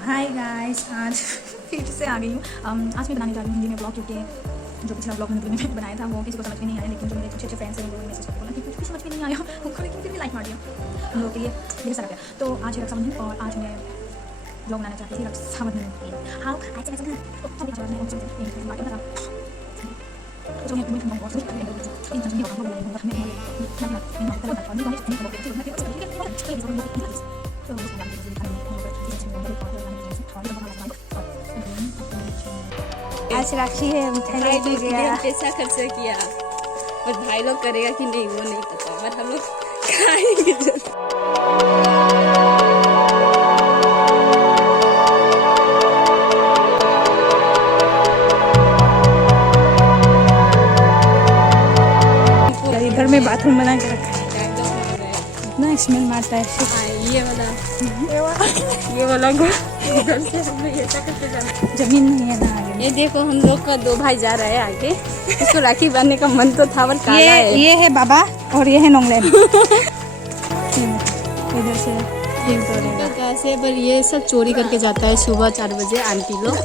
Hi guys, आज फिर से आ गई हूँ। आज मैं बनाने जा रही हूँ हिंदी में ब्लॉग, क्योंकि जो पिछला ब्लॉग मैंने बनाया था वो किसी को समझ में नहीं आया, लेकिन जो मेरे कुछ अच्छे फ्रेंड्स हैं उन्होंने मैसेज करके बोला कि कुछ भी समझ में नहीं आया उनको, लेकिन फिर भी लाइक मार दिया हम लोग के लिए ढेर सारा प्यार। तो आज है रक्षाबंधन और आज मैं ब्लॉग बनाना चाहती थी रक्षाबंधन। हाँ आज राखी है, मिठाई पैसा खर्चा किया और भाई लोग करेगा कि नहीं वो नहीं पता, बट हम लोग खाएंगे जरूर। इधर में बाथरूम बना के रखा है ना, स्मेल मारता है। ये वाला इधर से हम लोग ऐसा करके जाना, जमीन नहीं है ना आगे। ये देखो हम लोग का दो भाई जा रहे हैं आगे। इसको राखी बांधने का मन तो था, पर काला है। ये है बाबा और ये है नोंगलैन। इधर से कैसे, पर ये सब चोरी करके जाता है सुबह 4 बजे आंटी लोग।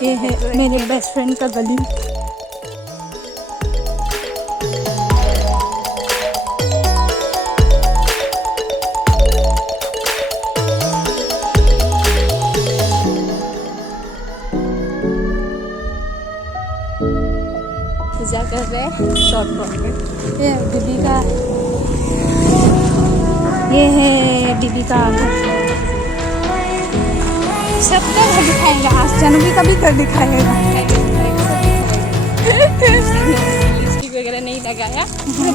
ये है मेरे बेस्ट फ्रेंड का गली। पूजा कर रहे हैं शॉर्ट फॉर्म में। ये दीदी का, ये है दीदी का घर। सबका घर दिखाएगा आज, जानवी का भी घर दिखाएगा। लिपस्टिक वगैरह नहीं लगाया,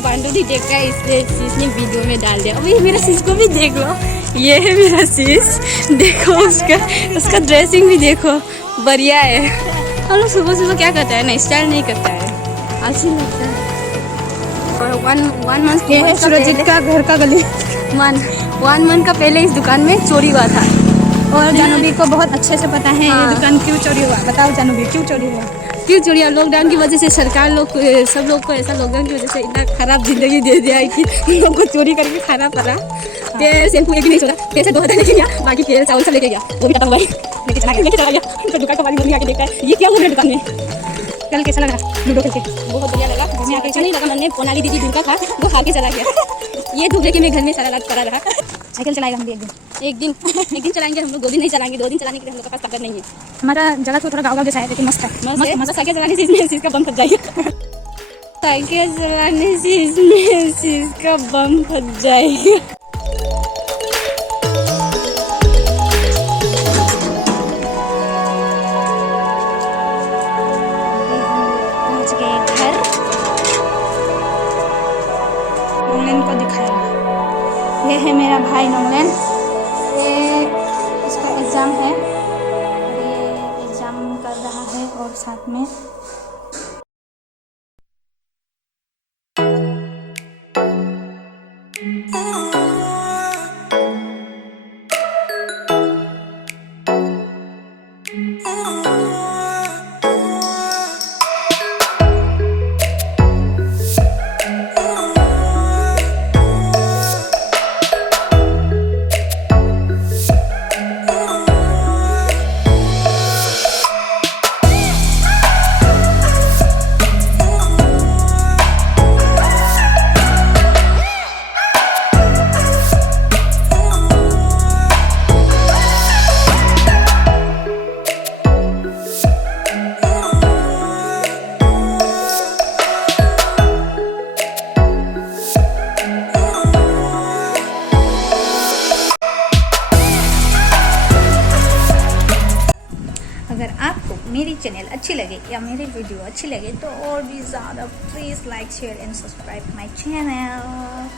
बाउंड्री देख रहा है इसलिए शीश ने वीडियो में डाल दिया। अभी मेरा शीश को भी देख लो, ये है मेरा शीश। देखो उसका ड्रेसिंग भी देखो, बढ़िया है। हम लोग सुबह सुबह क्या करता है ना, स्टाइल नहीं करता है, अच्छी लगता है। और वन मंथ ये है सूरजीत का घर का गली। 1 मंथ का पहले इस दुकान में चोरी हुआ था। और जानवी को बहुत अच्छे से पता है ये दुकान क्यों चोरी हुआ। बताओ जानवी, क्यों चोरी हुआ? क्यों चोरी हुआ? लॉकडाउन की वजह से सरकार लोग सब लोग को ऐसा लॉकडाउन की वजह से इतना खराब जिंदगी दे दिया है कि उन लोग को चोरी करके खाना पड़ा। तेल शैम्पू एक भी नहीं छोड़ा, पैसे 2000 लेके गया, बाकी तेल चावल सब लेके गया, वो भी खत्म हुआ लेके चला गया। तो दुकान का मालिक आके देखता है ये क्या हो गया दुकान में। कल कैसा लगा लूडो खेल के? बहुत बढ़िया लगा। घूमने आके अच्छा नहीं लगा, मैंने पोनाली दीदी ढूंढा था वो खा के चला गया। ये धूप लेके मैं घर में सारा रात पड़ा रहा। साइकिल चलाएगा हम भी एक दिन चलाएंगे हम लोग, 2 दिन नहीं चलाएंगे। 2 दिन चलाने के लिए हम लोग के पास ताकत नहीं है। हमारा जगह तो थोड़ा गाँव जैसा है, लेकिन मस्त है। मस्त साइकिल चलाने से इसमें इसका बम फट जाएगा। साइकिल चलाने से इसमें इसका बम फट जाएगा। पहुंच गए घर। नोंगलैन को दिखाया, ये है मेरा भाई नोंगलैन। ये इसका एग्ज़ाम है और ये एग्ज़ाम कर रहा है और साथ में अगर आपको मेरी चैनल अच्छी लगे या मेरी वीडियो अच्छी लगे तो और भी ज़्यादा please like share and subscribe my channel.